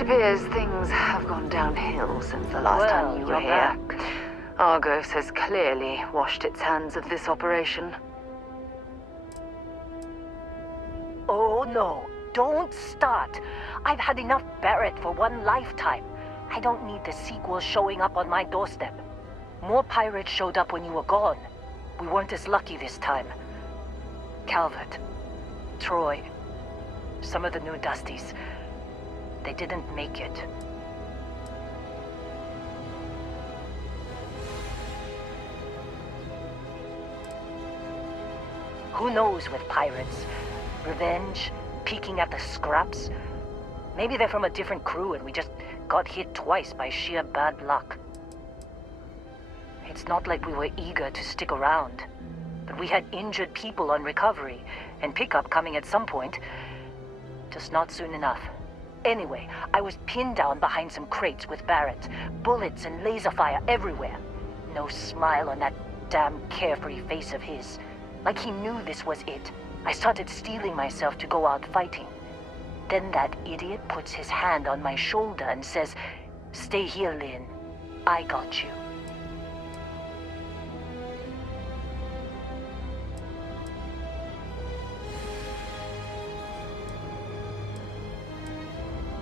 It appears things have gone downhill since the last time you were here. Back. Argos has clearly washed its hands of this operation. Oh no, don't start. I've had enough Barrett for one lifetime. I don't need the sequel showing up on my doorstep. More pirates showed up when you were gone. We weren't as lucky this time. Calvert, Troy, some of the new Dusties, they didn't make it. Who knows with pirates? Revenge, peeking at the scraps. Maybe they're from a different crew and we just got hit twice by sheer bad luck. It's not like we were eager to stick around, but we had injured people on recovery and pickup coming at some point. Just not soon enough. Anyway, I was pinned down behind some crates with Barrett. Bullets and laser fire everywhere. No smile on that damn carefree face of his. Like he knew this was it. I started steeling myself to go out fighting. Then that idiot puts his hand on my shoulder and says, "Stay here, Lynn. I got you."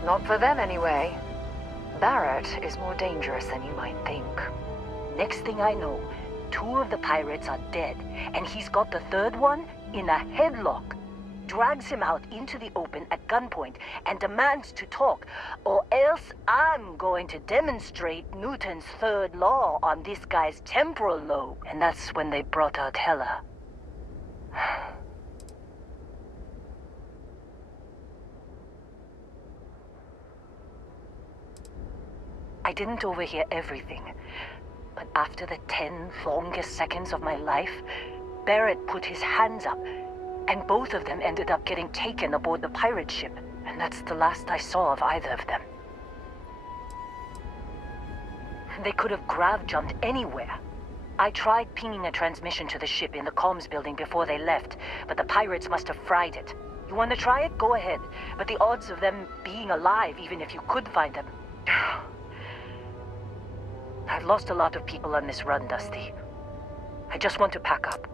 Not for them, anyway. Barrett is more dangerous than you might think. Next thing I know, 2 of the pirates are dead, and he's got the 3rd one in a headlock. Drags him out into the open at gunpoint and demands to talk, or else I'm going to demonstrate Newton's 3rd law on this guy's temporal lobe. And that's when they brought out Hela. I didn't overhear everything, but after the 10 longest seconds of my life, Barrett put his hands up, and both of them ended up getting taken aboard the pirate ship, and that's the last I saw of either of them. They could have grav-jumped anywhere. I tried pinging a transmission to the ship in the comms building before they left, but the pirates must have fried it. You want to try it? Go ahead, but the odds of them being alive, even if you could find them... I've lost a lot of people on this run, Dusty. I just want to pack up.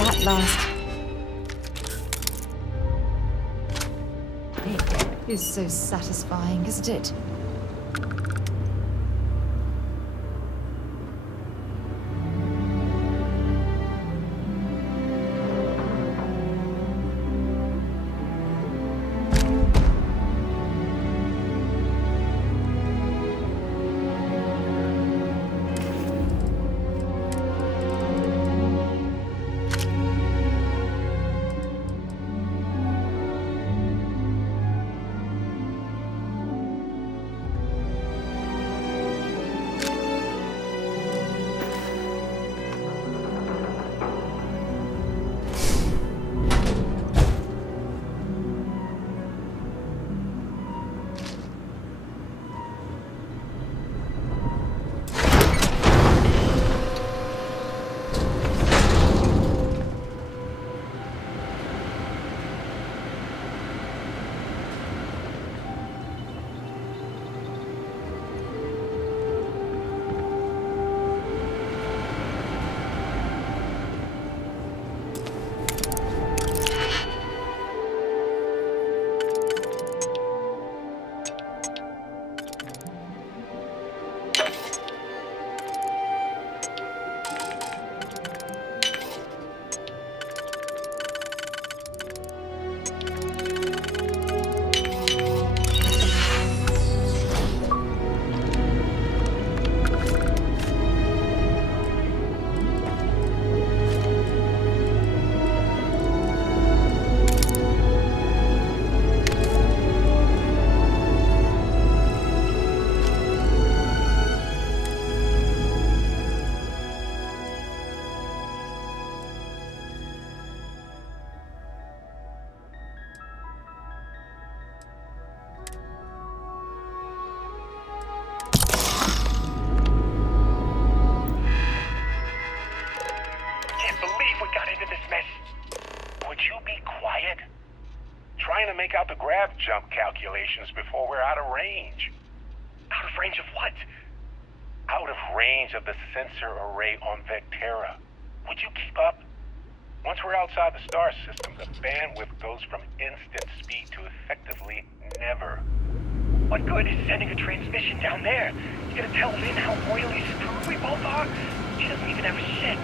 At last. It is so satisfying, isn't it? take out the grav jump calculations before we're out of range. Out of range of what? Out of range of the sensor array on Vectera. Would you keep up? Once we're outside the star system, the bandwidth goes from instant speed to effectively never. What good is sending a transmission down there? You gonna tell Lynn how royally screwed we both are? She doesn't even have a shed.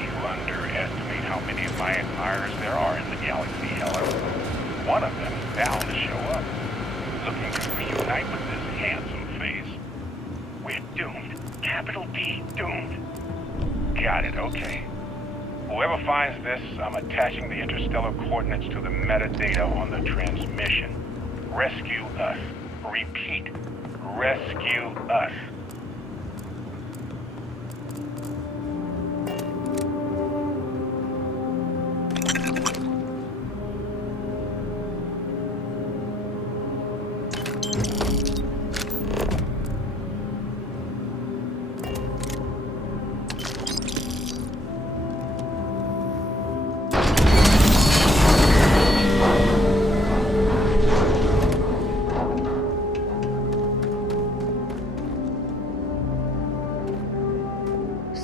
You underestimate how many of my admirers there are in the galaxy, Heller. One of them is bound to show up, looking to reunite with this handsome face. We're doomed. Capital D, doomed. Got it, okay. Whoever finds this, I'm attaching the interstellar coordinates to the metadata on the transmission. Rescue us. Repeat. Rescue us.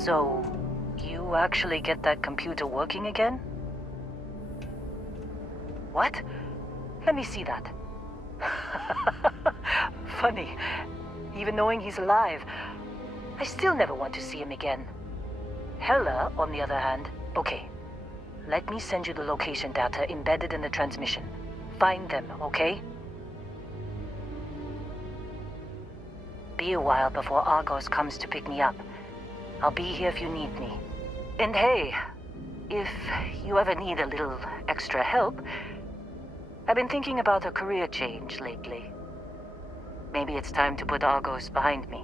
So, you actually get that computer working again? What? Let me see that. Funny. Even knowing he's alive, I still never want to see him again. Hella, on the other hand, okay. Let me send you the location data embedded in the transmission. Find them, okay? Be a while before Argos comes to pick me up. I'll be here if you need me. And hey, if you ever need a little extra help, I've been thinking about a career change lately. Maybe it's time to put Argos behind me.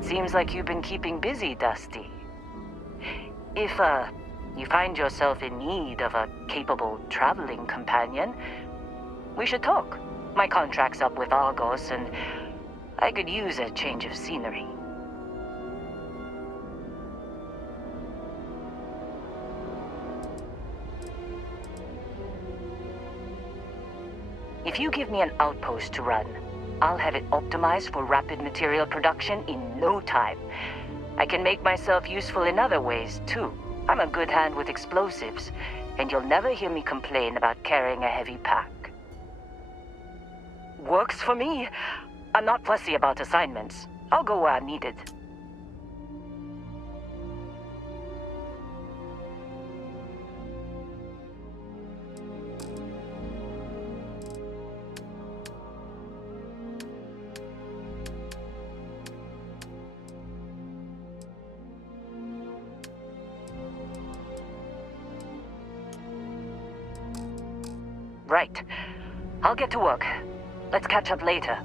Seems like you've been keeping busy, Dusty. If, you find yourself in need of a capable traveling companion, we should talk. My contract's up with Argos, and I could use a change of scenery. If you give me an outpost to run, I'll have it optimized for rapid material production in no time. I can make myself useful in other ways, too. I'm a good hand with explosives, and you'll never hear me complain about carrying a heavy pack. Works for me. I'm not fussy about assignments. I'll go where I'm needed. Right. I'll get to work. Let's catch up later.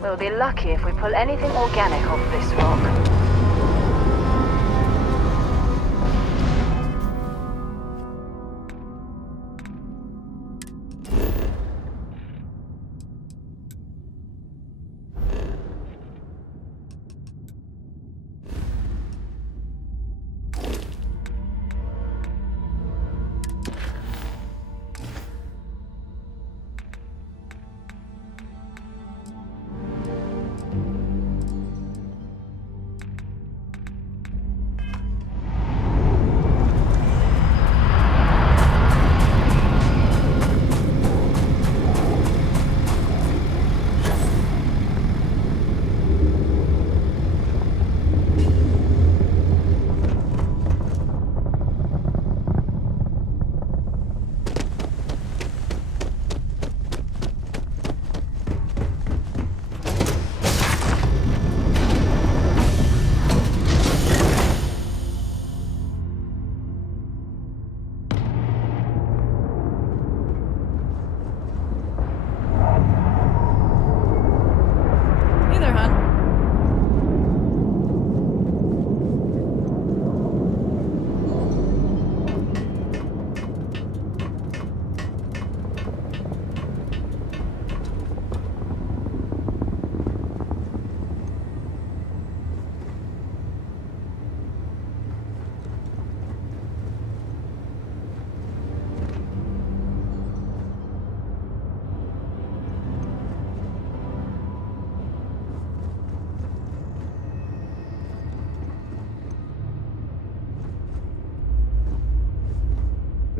We'll be lucky if we pull anything organic off this rock.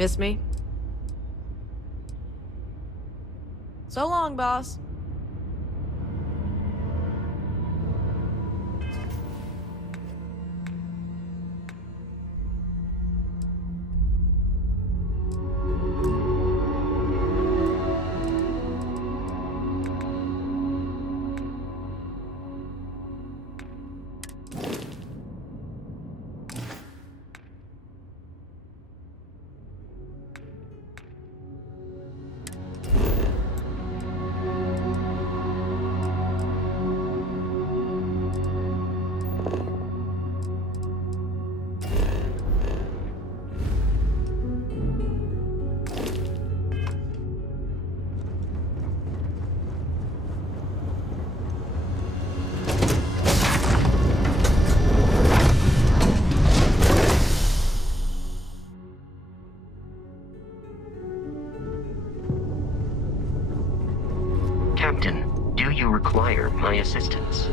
Miss me? So long, boss. Captain, do you require my assistance?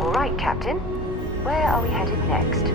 All right, Captain. Where are we headed next?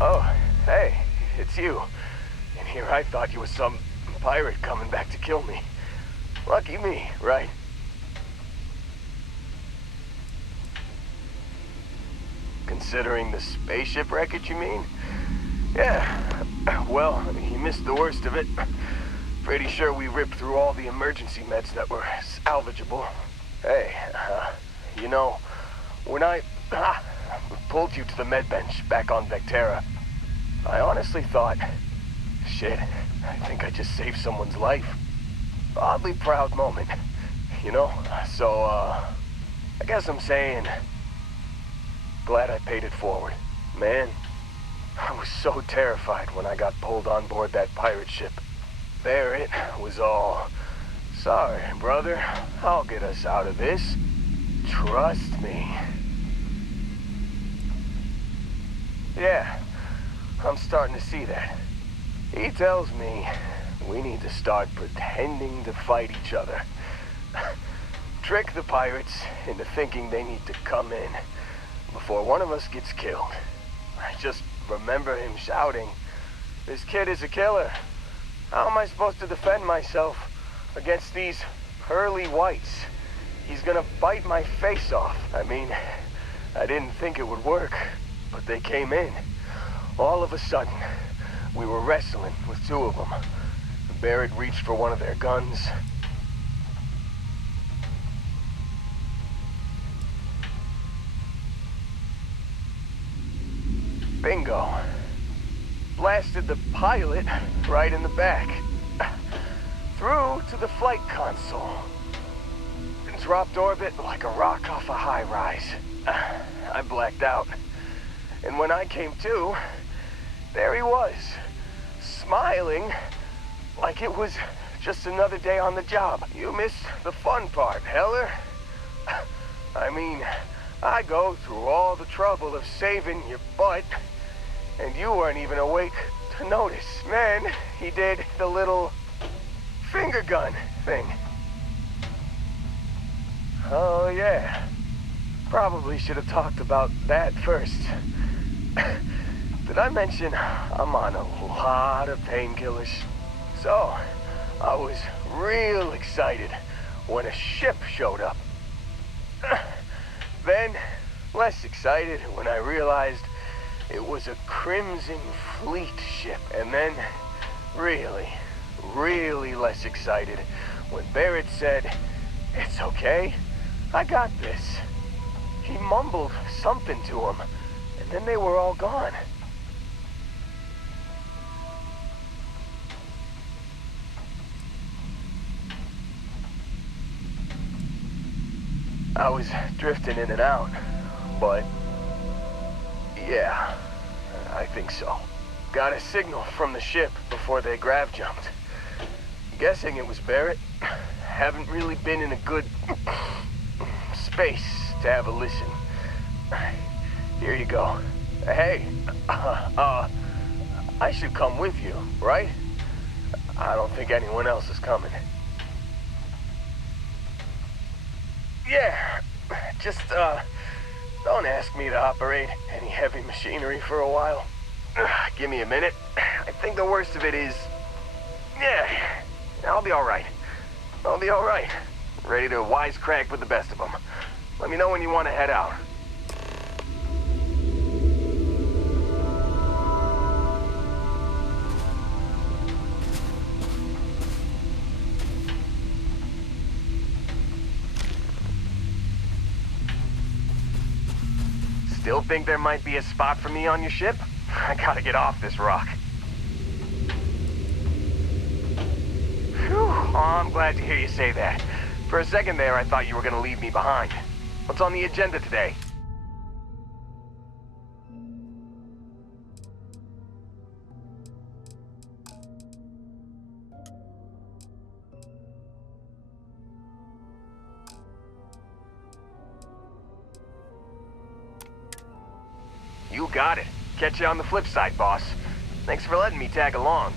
Oh, hey, it's you. And here I thought you was some pirate coming back to kill me. Lucky me, right? Considering the spaceship wreckage, you mean? Yeah, well, you missed the worst of it. Pretty sure we ripped through all the emergency meds that were salvageable. Hey, you know, when I pulled you to the med bench back on Vectera, I honestly thought, shit, I think I just saved someone's life. Oddly proud moment, you know? So, I guess I'm saying, glad I paid it forward. Man, I was so terrified when I got pulled on board that pirate ship. Barrett was all, sorry, brother, I'll get us out of this. Trust me. Yeah, I'm starting to see that. He tells me we need to start pretending to fight each other. Trick the pirates into thinking they need to come in before one of us gets killed. I just remember him shouting, "This kid is a killer. How am I supposed to defend myself against these pearly whites? He's gonna bite my face off." I mean, I didn't think it would work, but they came in. All of a sudden, we were wrestling with two of them. Barrett reached for one of their guns. Bingo. Blasted the pilot right in the back. Through to the flight console. Dropped orbit like a rock off a high rise. I blacked out. And when I came to, there he was, smiling like it was just another day on the job. You missed the fun part, Heller. I mean, I go through all the trouble of saving your butt, and you weren't even awake to notice. Then he did the little finger gun thing. Oh yeah, probably should have talked about that first. Did I mention I'm on a lot of painkillers? So, I was real excited when a ship showed up. Then, less excited when I realized it was a Crimson Fleet ship. And then, really, really less excited when Barrett said, "It's okay, I got this." He mumbled something to him, and then they were all gone. I was drifting in and out, but yeah, I think so. Got a signal from the ship before they grav jumped. Guessing it was Barrett. Haven't really been in a good space to have a listen. Here you go. Hey, I should come with you, right? I don't think anyone else is coming. Yeah, just, don't ask me to operate any heavy machinery for a while. Give me a minute. I think the worst of it is, yeah, I'll be all right. I'll be all right. Ready to wisecrack with the best of them. Let me know when you want to head out. Still think there might be a spot for me on your ship? I gotta get off this rock. Phew, oh, I'm glad to hear you say that. For a second there, I thought you were gonna leave me behind. What's on the agenda today? You got it. Catch you on the flip side, boss. Thanks for letting me tag along.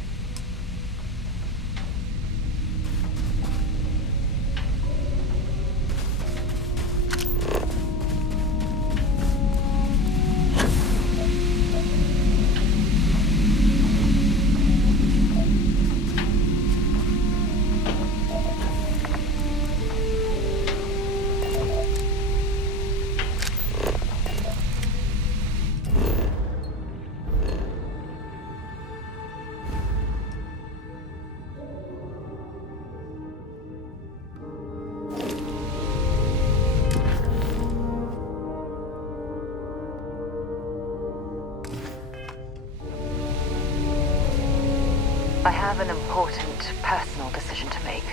I have an important personal decision to make,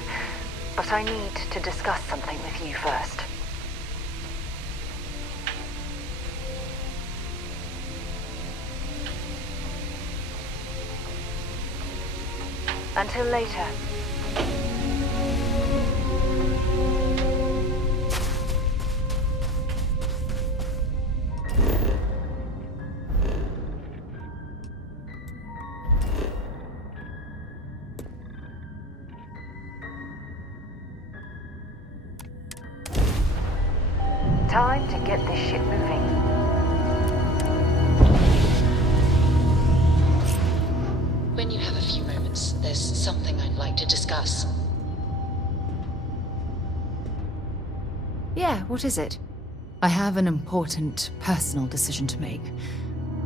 but I need to discuss something with you first. Until later. Time to get this ship moving. When you have a few moments, there's something I'd like to discuss. Yeah, what is it? I have an important personal decision to make,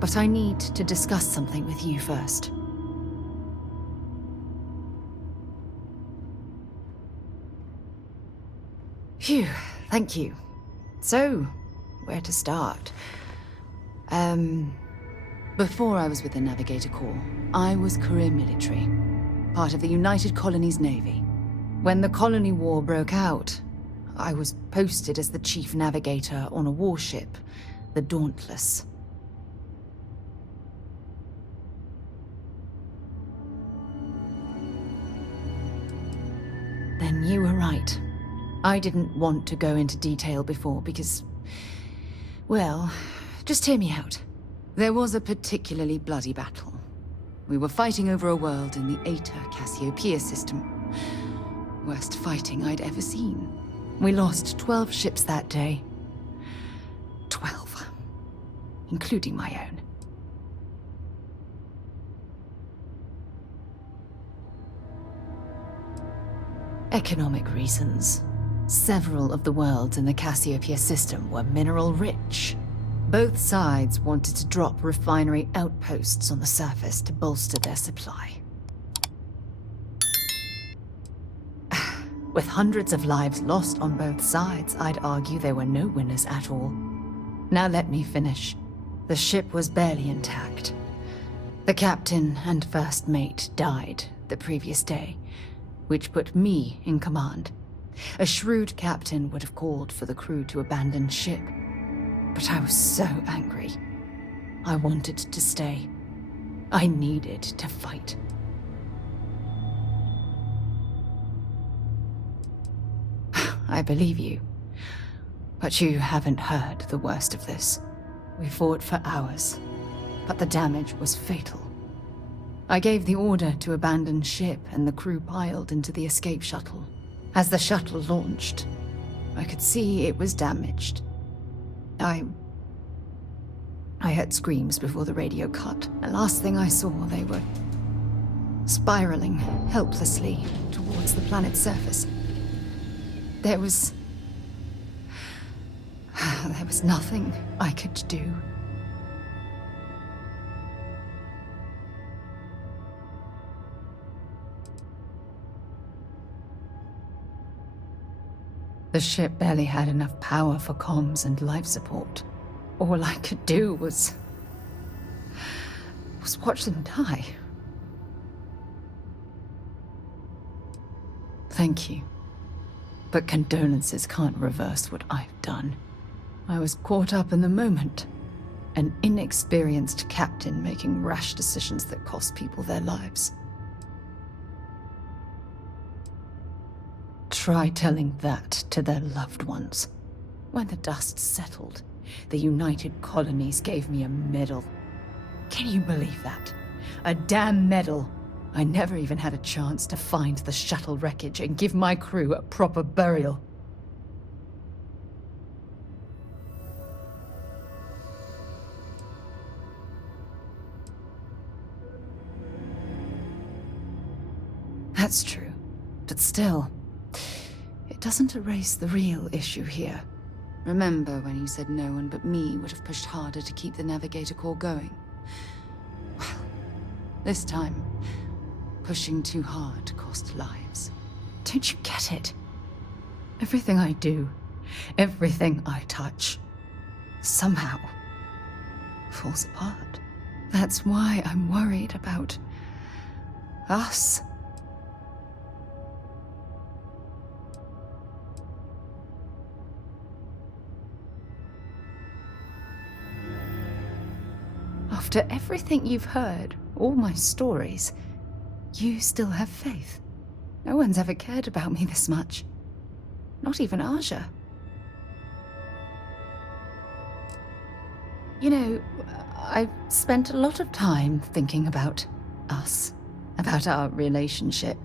but I need to discuss something with you first. Phew, thank you. So, where to start? Before I was with the Navigator Corps, I was career military, part of the United Colonies Navy. When the Colony War broke out, I was posted as the chief navigator on a warship, the Dauntless. Then you were right. I didn't want to go into detail before because, well, just hear me out. There was a particularly bloody battle. We were fighting over a world in the Eta Cassiopeia system. Worst fighting I'd ever seen. We lost 12 ships that day. 12. Including my own. Economic reasons. Several of the worlds in the Cassiopeia system were mineral-rich. Both sides wanted to drop refinery outposts on the surface to bolster their supply. With hundreds of lives lost on both sides, I'd argue there were no winners at all. Now let me finish. The ship was barely intact. The captain and first mate died the previous day, which put me in command. A shrewd captain would have called for the crew to abandon ship. But I was so angry. I wanted to stay. I needed to fight. I believe you. But you haven't heard the worst of this. We fought for hours, but the damage was fatal. I gave the order to abandon ship and the crew piled into the escape shuttle. As the shuttle launched, I could see it was damaged. I heard screams before the radio cut. The last thing I saw, they were spiraling helplessly towards the planet's surface. There was nothing I could do. The ship barely had enough power for comms and life support. All I could do was watch them die. Thank you. But condolences can't reverse what I've done. I was caught up in the moment. An inexperienced captain making rash decisions that cost people their lives. Try telling that to their loved ones. When the dust settled, the United Colonies gave me a medal. Can you believe that? A damn medal. I never even had a chance to find the shuttle wreckage and give my crew a proper burial. That's true, but still, it doesn't erase the real issue here. Remember when you said no one but me would have pushed harder to keep the Navigator Corps going? Well, this time, pushing too hard cost lives. Don't you get it? Everything I do, everything I touch, somehow falls apart. That's why I'm worried about Us. After everything you've heard, all my stories, you still have faith. No one's ever cared about me this much. Not even Aja. You know, I've spent a lot of time thinking about us, about our relationship,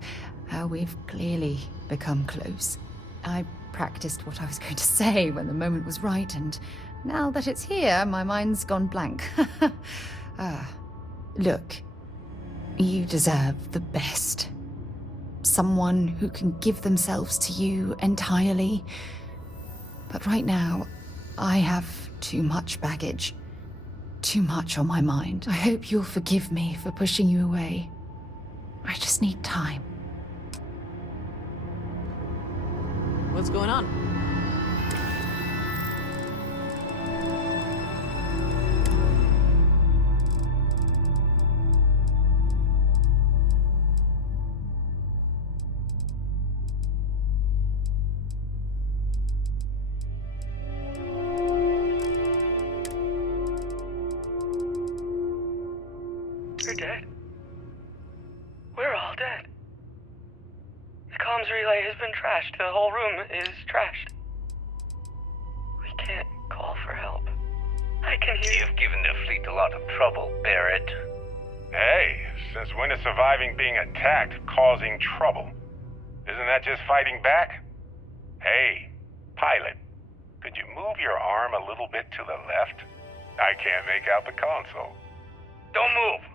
how we've clearly become close. I practiced what I was going to say when the moment was right, and now that it's here, my mind's gone blank. Look, you deserve the best. Someone who can give themselves to you entirely. But right now, I have too much baggage. Too much on my mind. I hope you'll forgive me for pushing you away. I just need time. What's going on? You're dead. We're all dead. The comms relay has been trashed. The whole room is trashed. We can't call for help. I can hear you. You've given the fleet a lot of trouble, Barrett. Hey, since when is surviving being attacked causing trouble? Isn't that just fighting back? Hey, pilot, could you move your arm a little bit to the left? I can't make out the console. Don't move!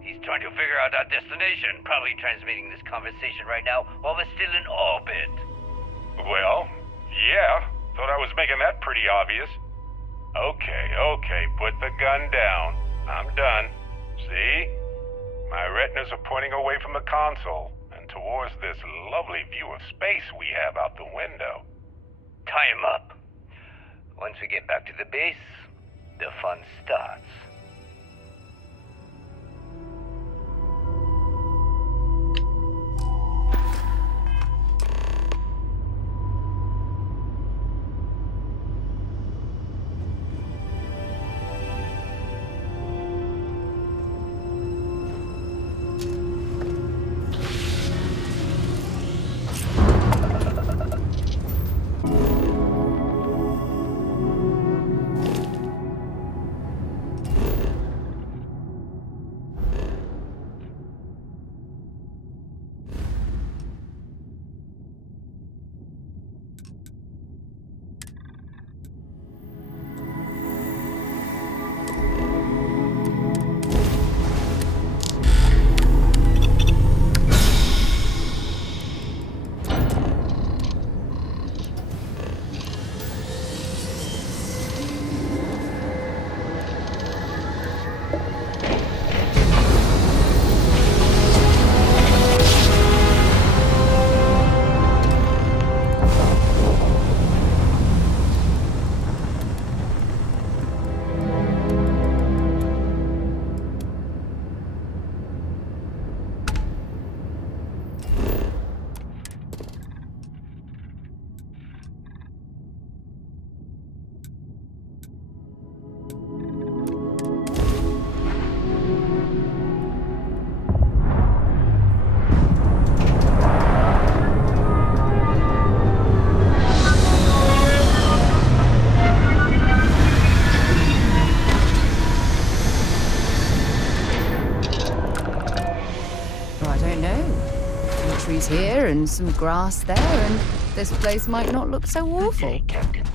He's trying to figure out our destination. Probably transmitting this conversation right now while we're still in orbit. Well, yeah. Thought I was making that pretty obvious. Okay, put the gun down. I'm done. See? My retinas are pointing away from the console and towards this lovely view of space we have out the window. Tie him up. Once we get back to the base, the fun starts. Here and some grass there, and this place might not look so awful. Good day, Captain.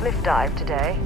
cliff dive today.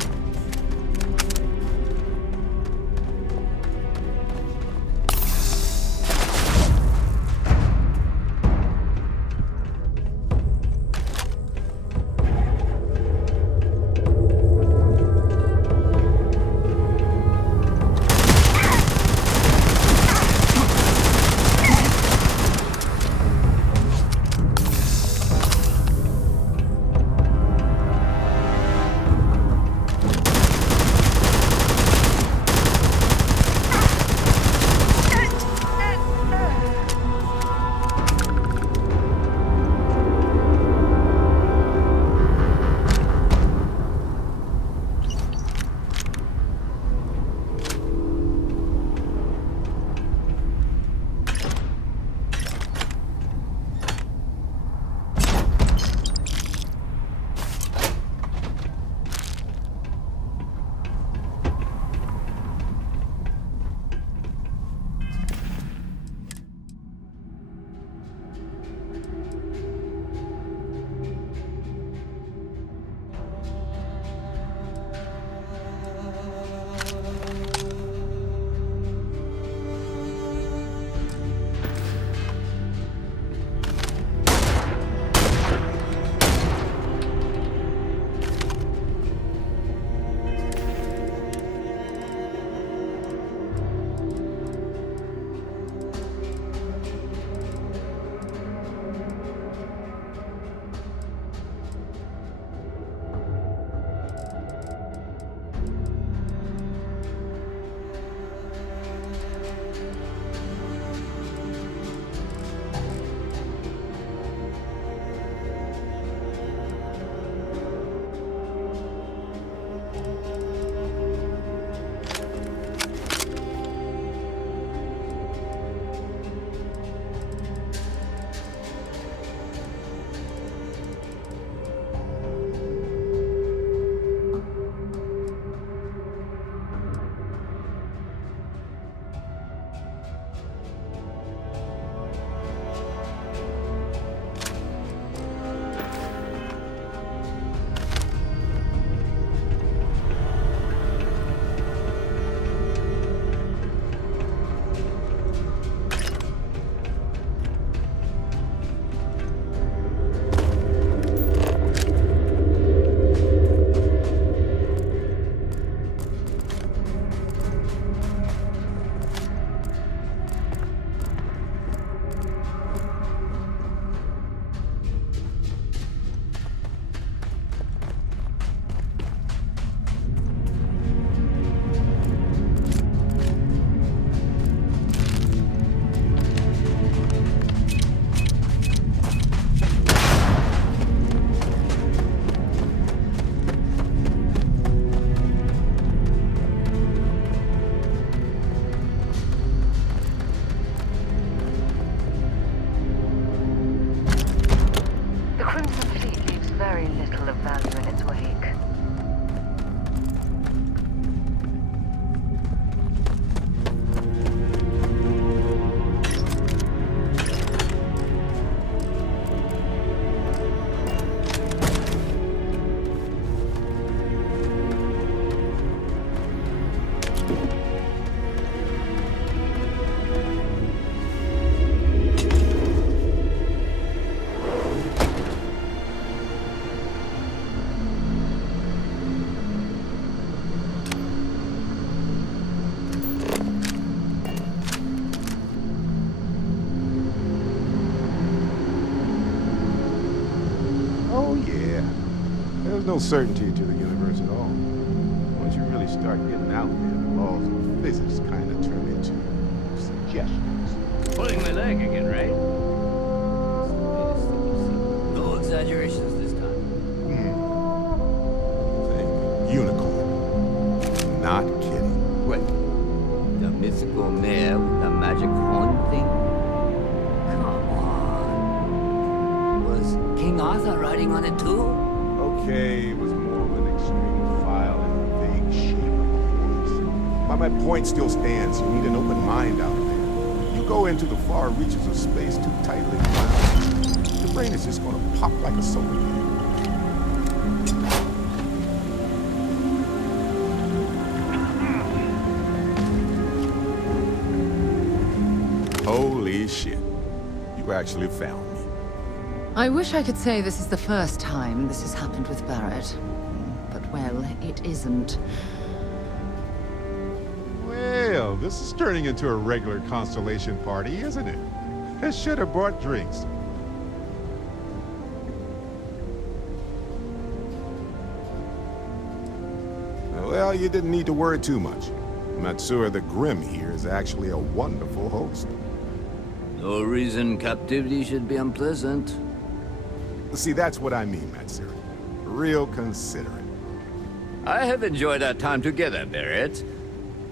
There's no certainty to the universe at all. Once you really start getting out there, the laws of physics kind of turn into suggestions. Pulling my leg again, right? No exaggerations this time. Think unicorn. Not kidding. What? The mythical mare with the magic horn thing? Come on. Was King Arthur riding on it too? Okay, it was more of an extreme file in a vague shape, of course. But my point still stands. You need an open mind out there. You go into the far reaches of space too tightly wound, your brain is just gonna pop like a solar flare. Holy shit. You actually found me. I wish I could say this is the first time this has happened with Barrett. But, well, it isn't. Well, this is turning into a regular Constellation party, isn't it? I should have brought drinks. Well, you didn't need to worry too much. Matsura the Grim here is actually a wonderful host. No reason captivity should be unpleasant. See, that's what I mean, Matsura. Real considerate. I have enjoyed our time together, Barrett.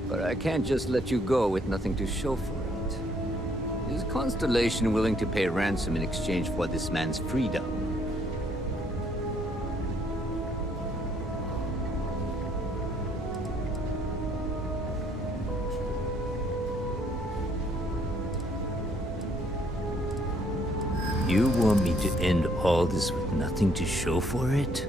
But I can't just let you go with nothing to show for it. Is Constellation willing to pay ransom in exchange for this man's freedom? You want me to end all this with nothing to show for it?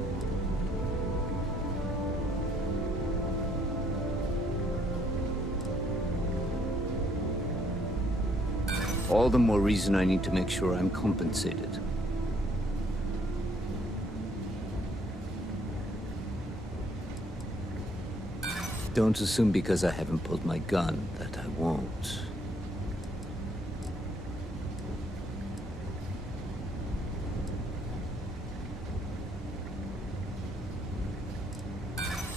All the more reason I need to make sure I'm compensated. Don't assume because I haven't pulled my gun that I won't.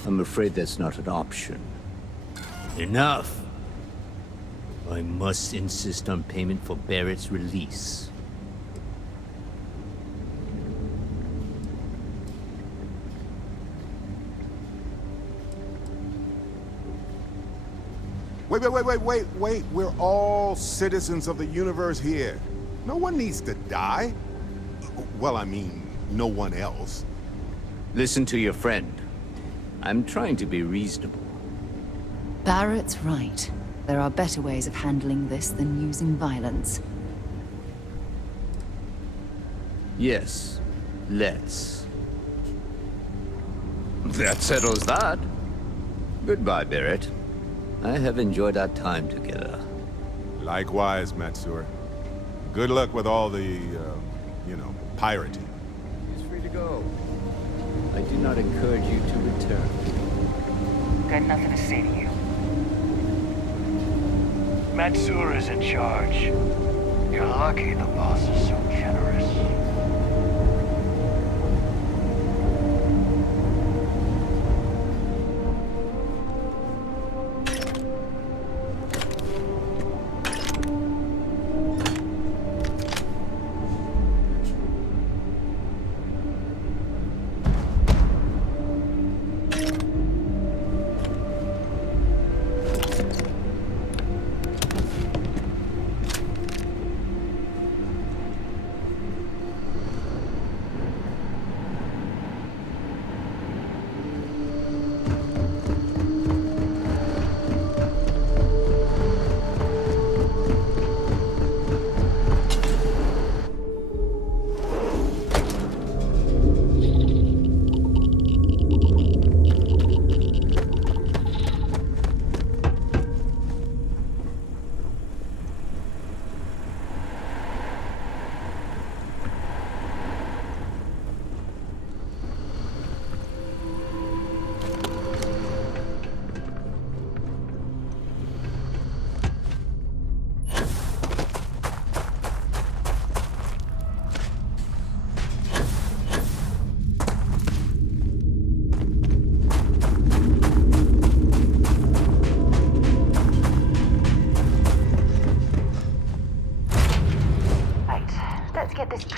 I'm afraid that's not an option. Enough! I must insist on payment for Barrett's release. Wait. We're all citizens of the universe here. No one needs to die. Well, I mean, no one else. Listen to your friend. I'm trying to be reasonable. Barrett's right. There are better ways of handling this than using violence. Yes, let's. That settles that. Goodbye, Barrett. I have enjoyed our time together. Likewise, Matsura. Good luck with all the, pirating. He's free to go. I do not encourage you to return. Got nothing to say to you. Matsura's in charge. You're lucky the boss is so generous.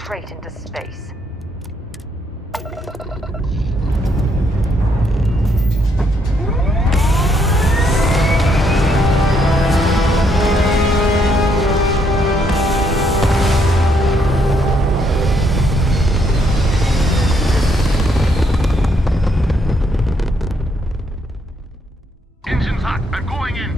straight into space. Engine's hot. I'm going in.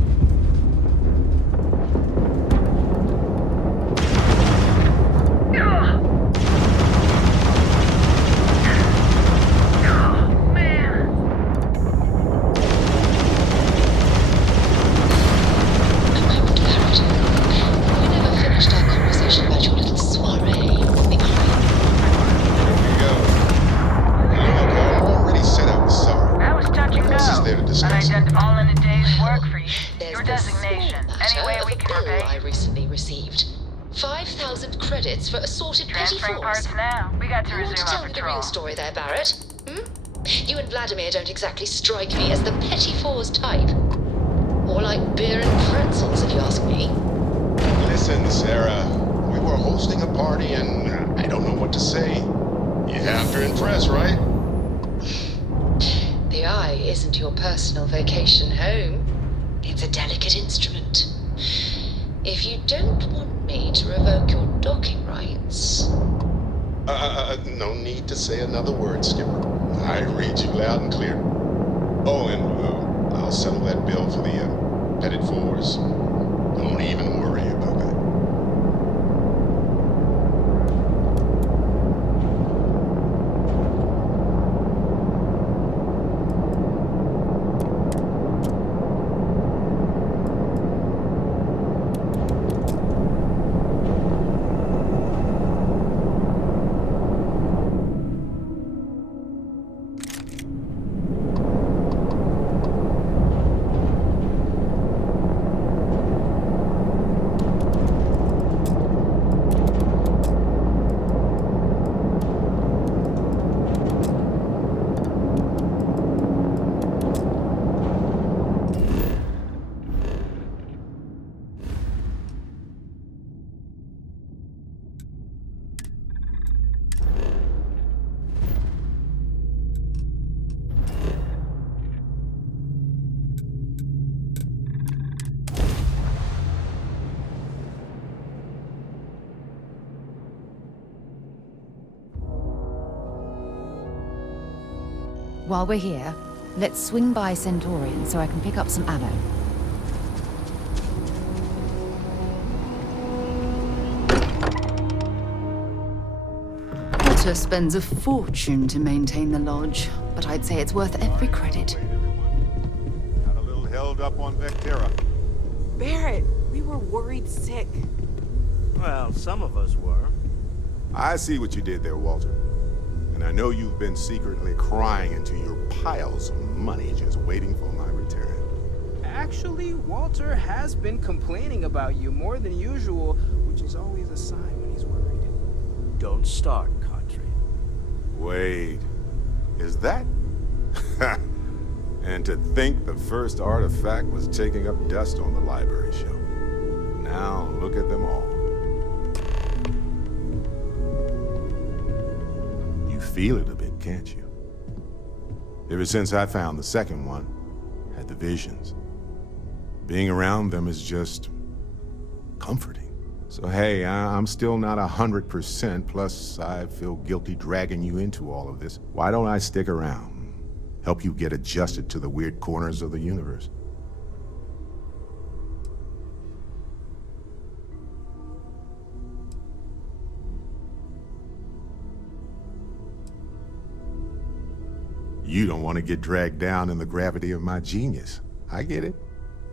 All in a day's work for you. Your designation. Any way we can repay? I recently received 5,000 credits for assorted petty Transferring force. parts now. We got to You want resume to our tell me the patrol. real story there, Barrett? You and Vladimir don't exactly strike me as the petty fours type. More like beer and pretzels, if you ask me. Listen, Sarah. We were hosting a party and I don't know what to say. You have to impress, right? The eye isn't your personal vacation home. It's a delicate instrument. If you don't want me to revoke your docking rights... No need to say another word, Skipper. I read you loud and clear. Oh, and I'll settle that bill for the petted fours. Don't even worry about that. While we're here, let's swing by Centaurian so I can pick up some ammo. Potter spends a fortune to maintain the lodge, but I'd say it's worth every credit. Got a little held up on Vectera. Barrett, we were worried sick. Well, some of us were. I see what you did there, Walter. And I know you've been secretly crying into your piles of money just waiting for my return. Actually, Walter has been complaining about you more than usual, which is always a sign when he's worried. Don't start, Country. Wait, is that? And to think the first artifact was taking up dust on the library shelf. Now look at them all. Feel it a bit, can't you? Ever since I found the second one, had the visions. Being around them is just comforting. So hey, I'm still not 100%, plus I feel guilty dragging you into all of this. Why don't I stick around? Help you get adjusted to the weird corners of the universe. You don't want to get dragged down in the gravity of my genius. I get it.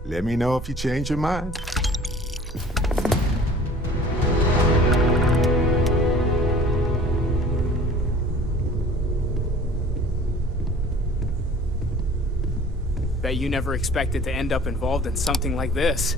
Let me know if you change your mind. Bet you never expected to end up involved in something like this.